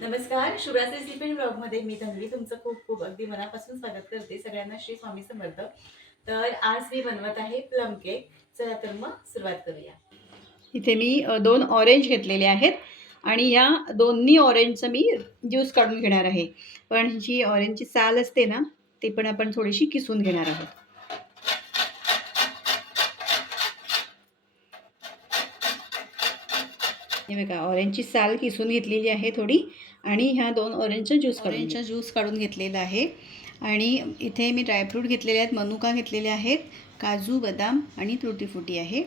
नमस्कार. शुभ्राचे स्लीपिंग ब्लॉगमध्ये मी तन्वी तुमचं खूप खूप अगदी मनापासून स्वागत करते. सगळ्यांना श्री स्वामी समर्थ. तर आज मी बनवत आहे प्लम केक. चला तर मग सुरुवात करूया. इथे मी 2 ऑरेंज घेतलेले आहेत आणि या दोन्ही ऑरेंजचं मी ज्यूस काढून घेणार आहे. पण जी ऑरेंजची साल असते ना, ती पण आपण थोडीशी किसून घेणार आहोत. हे बघा, ऑरेंजची साल किसून घेतलेली आहे थोडी आणि ह्या 2 ऑरेंजचा ज्यूस काढून घेतलेला आहे. आणि इथे मी ड्रायफ्रूट घेतलेले आहेत, मनुका घेतलेले आहेत, काजू, बदाम आणि तुटी फुटी आहे.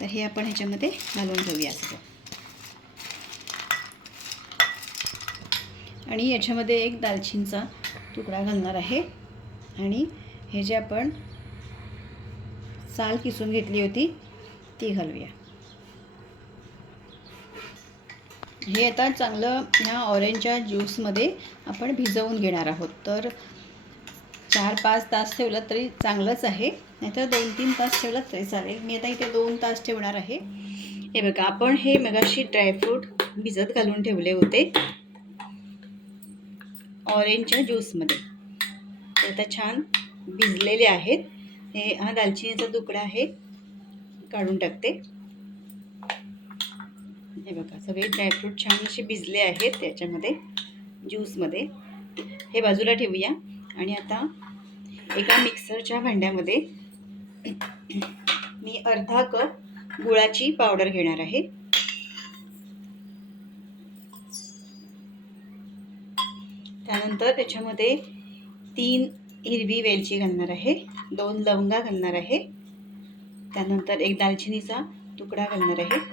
तर हे आपण ह्याच्यामध्ये घालून घेऊया सगळं. आणि याच्यामध्ये एक दालचिनीचा तुकडा घालणार आहे आणि हे जे आपण साल किसून घेतली होती ती घालूया. हे आता चांगलं ह्या ऑरेंजच्या ज्यूसमध्ये आपण भिजवून घेणार आहोत. तर 4-5 तास ठेवलं तरी चांगलंच आहे, नाहीतर 2-3 तास ठेवलं तरी चालेल. मी आता इथे 2 तास ठेवणार आहे. हे बघा, आपण हे मगाशी ड्रायफ्रूट भिजत घालून ठेवले होते ऑरेंजच्या ज्यूसमध्ये. ते आता छान भिजलेले आहेत. हा दालचिनीचा तुकडा आहे, काढून टाकते. हे बघा, सगळे ड्रायफ्रूट छान असे भिजले आहेत त्याच्यामध्ये ज्यूसमध्ये. हे बाजूला ठेवूया. आणि आता एका मिक्सरच्या भांड्यामध्ये मी अर्धा कप गुळाची पावडर घेणार आहे. त्यानंतर त्याच्यामध्ये 3 हिरवी वेलची घालणार आहे, 2 लवंगा घालणार आहे, त्यानंतर एक दालचिनीचा तुकडा घालणार आहे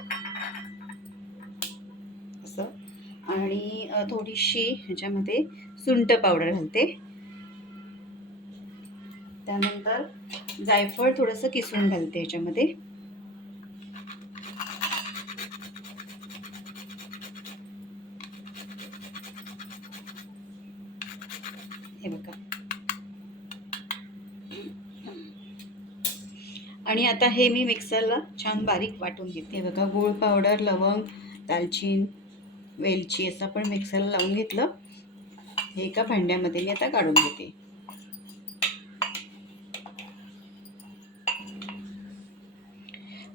असं. आणि थोडीशी ह्याच्यामध्ये सुंठ पावडर घालते. त्यानंतर जायफळ थोडंसं किसून घालते ह्याच्यामध्ये. हे बघा. आणि आता हे मी मिक्सरला छान बारीक वाटून घेते. बघा, गूळ पावडर, लवंग, दालचीन, वेलची असं आपण मिक्सरला लावून घेतलं. हे एका भांड्यामध्ये मी आता काढून घेते.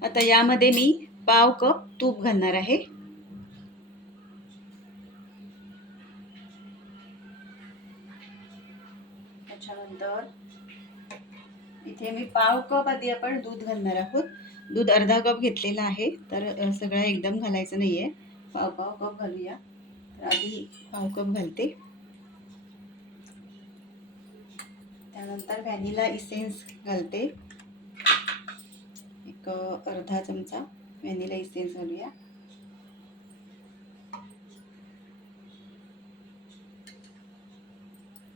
आता यामध्ये मी पाव कप तूप घालणार आहे. त्याच्यानंतर इथे मी पाव कप आधी आपण दूध घालणार आहोत. दूध अर्धा कप घेतलेला आहे, तर सगळं एकदम घालायचं नाहीये, पाव पाव कप घालूया. तर आधी पाव कप घालते. त्यानंतर व्हॅनिला इसेन्स घालते, एक अर्धा चमचा व्हॅनिला इसेन्स घालूया.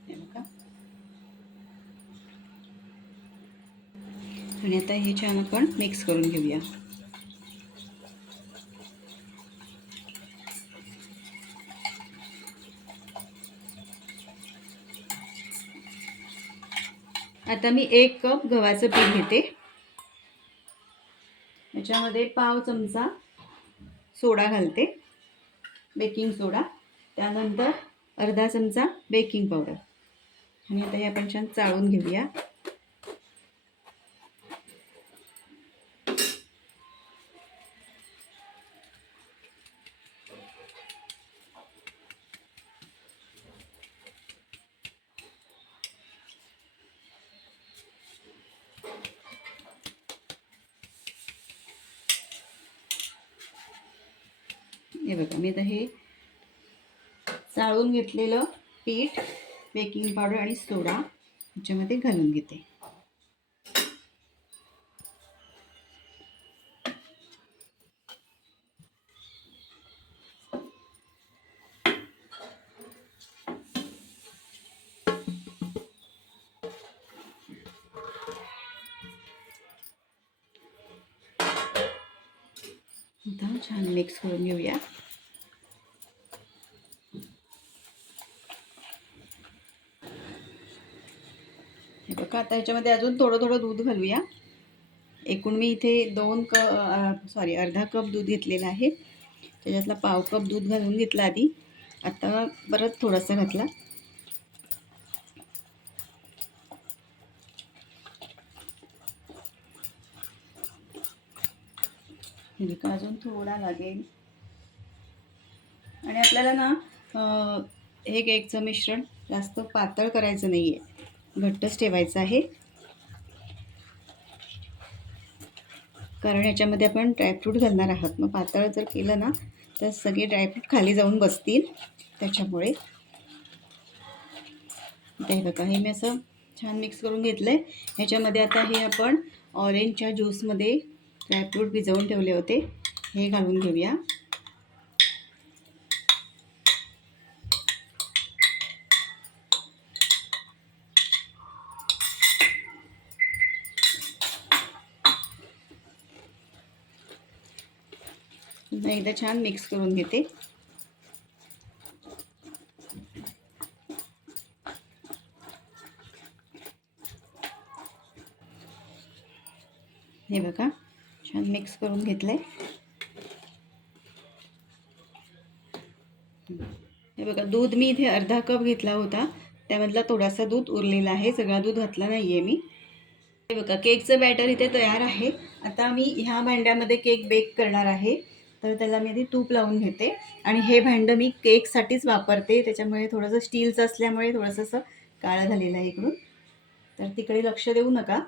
हे बघा. आणि आता हे छान आपण मिक्स करून घेऊया. आता मी 1 कप गव्हाचं पीठ घेते. याच्यामध्ये पाव चमचा सोडा घालते, बेकिंग सोडा. त्यानंतर अर्धा चमचा बेकिंग पावडर. आणि आता हे आपण छान चाळून घेऊया. हे बघा, मी आता हे चाळून घेतलेलं पीठ, बेकिंग पावडर आणि सोडा ह्याच्यामध्ये घालून घेते. आता छान मिक्स करून घेऊया. हे बघा, आता ह्याच्यामध्ये अजून थोडं थोडं दूध घालूया. एकूण मी इथे अर्धा कप दूध घेतलेला आहे. त्याच्यातला पाव कप दूध घालून घेतला आधी. आता परत थोडासा घातला. अजून थोडा लागेल. आणि आपल्याला ना हे केकचं मिश्रण जास्त पातळ करायचं नाही आहे, घट्टच ठेवायचं आहे. कारण याच्यामध्ये आपण ड्रायफ्रूट घालणार आहात. मग पातळ जर केलं ना तर सगळे ड्रायफ्रूट खाली जाऊन बसतील. त्याच्यामुळे हे बघा, हे मी असं छान मिक्स करून घेतलं आहे. ह्याच्यामध्ये आता हे आपण ऑरेंजच्या ज्यूसमध्ये ड्रायफ्रूट भिजवून ठेवले होते, हे घालून घेऊया. एकदा छान मिक्स करून घेते. हे बघा, छान मिक्स करून घेतलंय. हे बघा, दूध मी इथे अर्धा कप घेतला होता, त्यामधला थोडासा दूध उरलेला आहे, सगळा दूध घातला नाहीये मी. हे बघा, केकचं बॅटर इथे तयार आहे. आता मी ह्या भांड्यामध्ये केक बेक करणार आहे, तर त्याला मी आधी तूप लावून घेते. आणि हे भांडं मी केकसाठीच वापरते, त्याच्यामुळे थोडंसं स्टीलचं असल्यामुळे थोडंसं असं काळं झालेलं आहे इकडून, तर तिकडे लक्ष देऊ नका.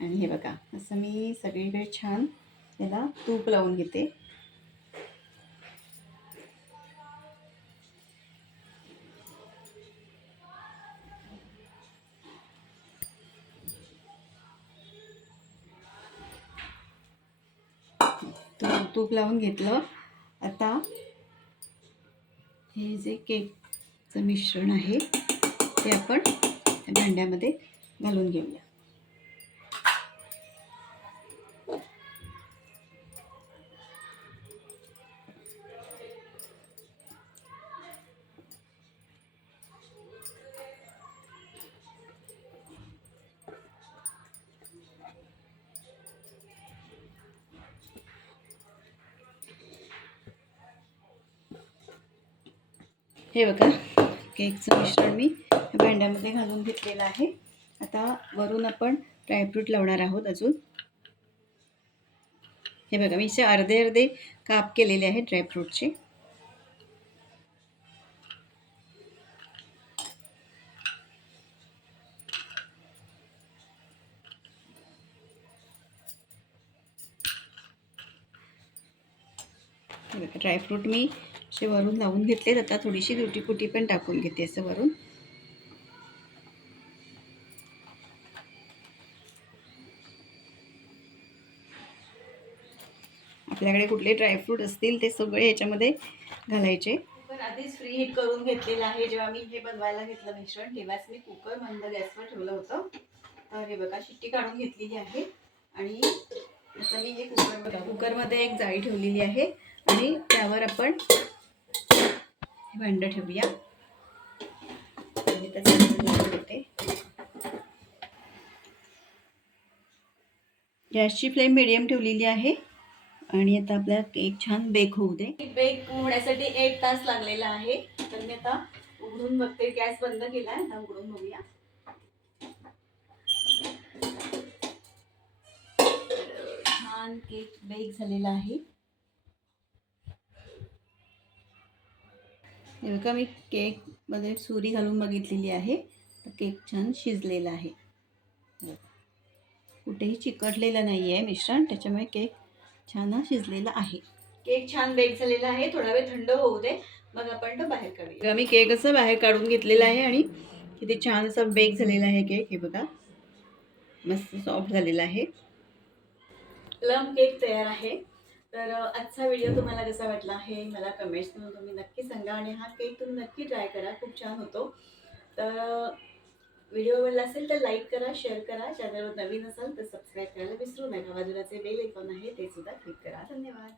आणि हे बघा, असं मी सगळीकडे छान त्याला तूप लावून घेते. तूप लावून घेतलं. आता हे जे केकचं मिश्रण आहे ते आपण भांड्यामध्ये घालून घेऊया. हे बघा, केकचं मिश्रण मी भांड्यामध्ये घालून घेतलेलं आहे. आता वरून आपण ड्रायफ्रूट लावणार आहोत अजून. हे बघा, मी असे अर्धे अर्धे काप केलेले आहेत ड्रायफ्रूटचे. हे बघा, ड्रायफ्रूट मी असे वरून लावून घेतलेत. आता थोडीशी तुटी फुटी पण टाकून घेते असं वरून. आपल्याकडे कुठले ड्रायफ्रूट असतील ते सगळे ह्याच्यामध्ये घालायचे. पण आधीच फ्री हीट करून घेतलेलं आहे. जेव्हा मी हे बनवायला घेतलं मिश्रण, तेव्हाच मी कुकर मंद गॅसवर ठेवलं होतं. तर हे बघा, शिट्टी काढून घेतलेली आहे. आणि आता मी हे कुकरमध्ये एक जाळी ठेवलेली आहे आणि त्यावर आपण हे भांडं ठेवूया. आणि त्याचं होते. गॅसची फ्लेम मिडियम ठेवलेली आहे. आणि आता आपला केक छान बेक होऊ दे. बेक होण्यासाठी 1 तास लागलेला आहे. तर मी आता उघडून बघते. गॅस बंद केला आहे, आता उघडून बघूया. छान केक बेक झालेला आहे. हे बघा, मी केक मध्ये सुरी घालून बघितलेली आहे, तर केक छान शिजलेला आहे. कुठेही चिकटलेलं नाही आहे मिश्रण, त्याच्यामुळे केक छान शिजलेला आहे. केक छान बेक झालेला आहे. थोडा वेळ थंड होऊ दे, मग आपण तो बाहेर काढूया. मी केक असं बाहेर काढून घेतलेला आहे आणि किती छान असं बेक झालेला आहे केक. हे बघा, मस्त सॉफ्ट झालेला आहे. प्लम केक तयार आहे. तर आजचा व्हिडिओ तुम्हाला कसा वाटला आहे मला कमेंट्समधून तुम्ही नक्की सांगा. आणि हा केक तुम्ही नक्की ट्राय करा, खूप छान होतो. तर व्हिडिओ आवडला असेल तर लाईक करा, शेअर करा. चॅनलवर नवीन असाल तर सबस्क्राईब करायला विसरू नका. बाजूलाचे बेल आयकॉन आहे ते सुद्धा क्लिक करा. धन्यवाद.